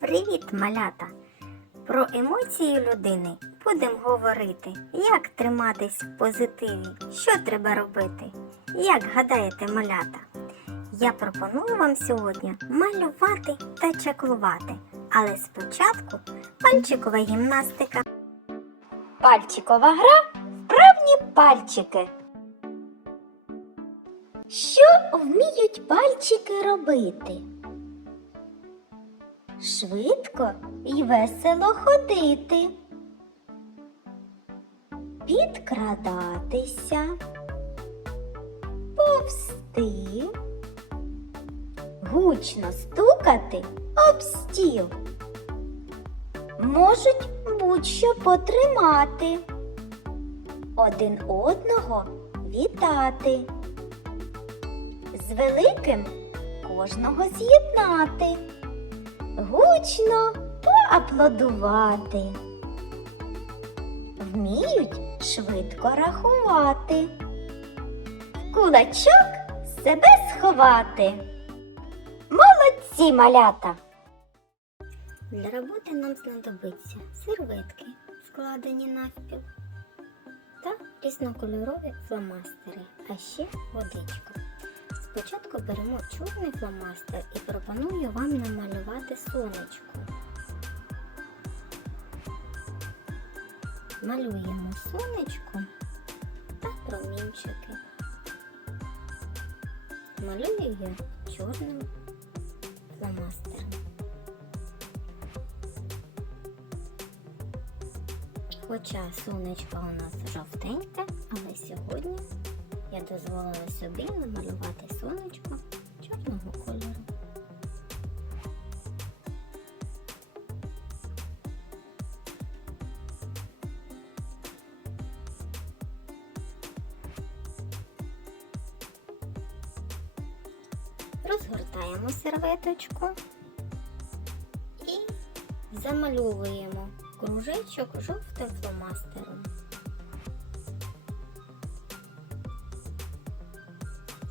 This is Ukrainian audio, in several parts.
Привіт, малята! Про емоції людини будемо говорити, як триматись в позитиві, що треба робити. Як гадаєте, малята? Я пропоную вам сьогодні малювати та чаклувати. Але спочатку пальчикова гімнастика. Пальчикова гра вправні пальчики. Що вміють пальчики робити? Швидко і весело ходити, підкрадатися, повсти, гучно стукати об стіл. Можуть будь-що потримати, один одного вітати, з великим кожного з'єднати гучно поаплодувати. Вміють швидко рахувати, кулачок себе сховати. Молодці малята! Для роботи нам знадобиться серветки, складені навпіл, та різнокольорові фломастери, а ще водичка. Спочатку беремо чорний фломастер і пропоную вам намалювати сонечко. Малюємо сонечко та промінчики. Малюю я чорним фломастером. Хоча сонечко у нас жовтеньке, але сьогодні я дозволила собі намалювати сонечко чорного кольору. Розгортаємо серветочку і замальовуємо кружечок жовтим фломастером.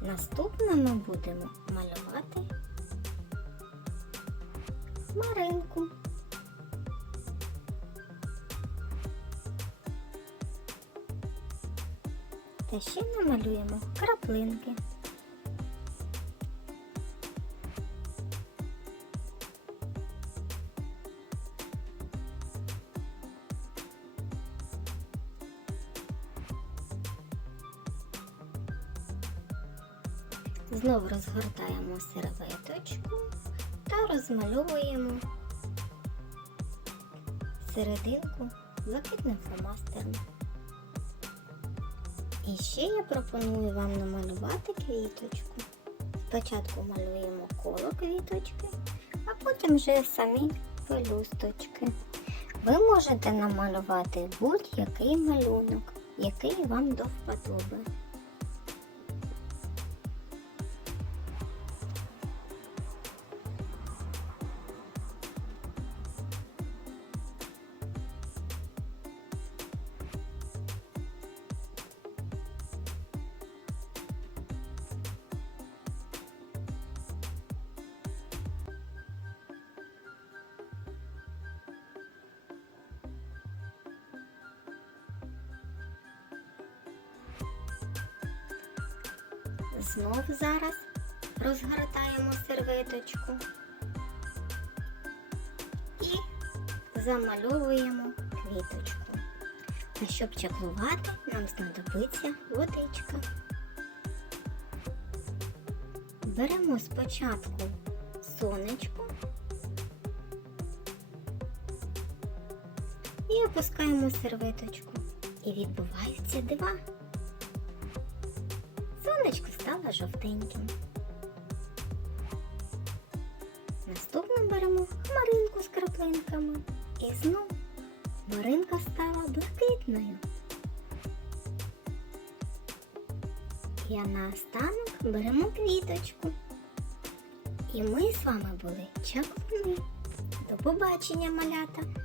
Наступно ми будемо малювати хмаринку. Та ще намалюємо краплинки. Знову розгортаємо серветочку та розмальовуємо серединку блакитним фломастером. І ще я пропоную вам намалювати квіточку. Спочатку малюємо коло квіточки, а потім вже самі пелюсточки. Ви можете намалювати будь-який малюнок, який вам до вподоби. Знов зараз розгортаємо серветочку і замальовуємо квіточку. А щоб чаклувати, нам знадобиться водичка. Беремо спочатку сонечко і опускаємо серветочку. І відбуваються дива. Сонечко стало жовтеньким. Наступно беремо хмаринку з краплинками. І знов хмаринка стала блакитною. І наостанок беремо квіточку. І ми з вами були чаклуни. До побачення, малята!